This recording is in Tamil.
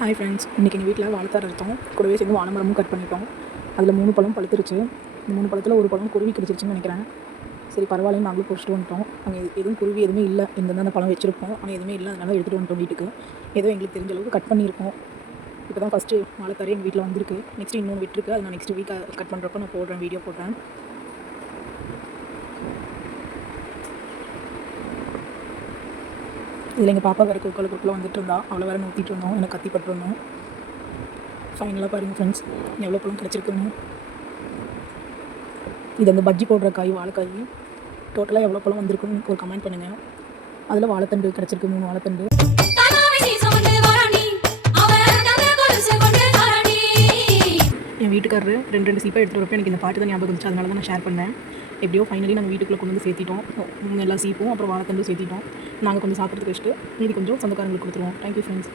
ஹாய் ஃப்ரெண்ட்ஸ், இன்றைக்கி எங்கள் வீட்டில் வாழைத்தார் எடுத்தோம். கூடவே சேர்ந்து வாழை மரமும் கட் பண்ணிட்டோம். அதில் 3 பழம் பழுத்துருச்சு. இந்த 3 பழத்தில் ஒரு பழம் குருவி கிடச்சிருச்சுன்னு நினைக்கிறேன். சரி பரவாயில்லன்னு நாங்களும் பொறிச்சிட்டு வந்துட்டோம். அங்கே எதுவும் குருவி எதுவுமே இல்லை. இந்த பழம் வச்சுருப்போம், ஆனால் எதுவுமே இல்லை. அதனால் எடுத்துகிட்டு வந்துட்டோம் வீட்டுக்கு. ஏதோ எங்களுக்கு தெரிஞ்ச அளவுக்கு கட் பண்ணியிருக்கோம். இப்போ தான் ஃபஸ்ட்டு வாழைத்தாரே எங்கள் வீட்டில் வந்திருக்கு. நெக்ஸ்ட்டு இன்னொன்று விட்டுருக்கு. அது நான் நெக்ஸ்ட் வீக் கட் பண்ணுறப்ப நான் போடுறேன், வீடியோ போடுறேன். இதில் எங்கள் பாப்பா வேறு குறுக்குள்ள வந்துட்டு இருந்தா. அவ்வளோ வேறு நோக்கிட்டு இருந்தோம், எனக்கு கத்தி பட்டுருந்தோம். ஃபைனலாக பாருங்கள் ஃப்ரெண்ட்ஸ், எவ்வளோ பழம் கிடச்சிருக்குன்னு. இது அந்த பஜ்ஜி போடுற காய், வாழைக்காய். டோட்டலாக எவ்வளோ பழம் வந்திருக்குன்னு ஒரு கமெண்ட் பண்ணுங்கள். அதில் வாழைத்தண்டு கிடச்சிருக்கு, 3 வாழைத்தண்டு. என் வீட்டுக்காரரு 2 சீப்பாக எடுத்துகிட்டு வரப்போ எனக்கு இந்த பாட்டு தான் ஞாபகம் இருந்துச்சு. அதனால தான் நான் ஷேர் பண்ணேன். எப்படியோ ஃபைனலி நாங்கள் வீட்டுக்குள்ளே கொண்டு வந்து சேர்த்திட்டோம். எல்லா சீப்பும் அப்புறம் வாழைத்தண்டும் சேர்த்திட்டோம். நாங்கள் கொஞ்சம் சாப்பிட்றதுக்கு வச்சுட்டு மீதி கொஞ்சம் சொந்தக்காரங்களுக்கு கொடுத்துருவோம். Thank you friends.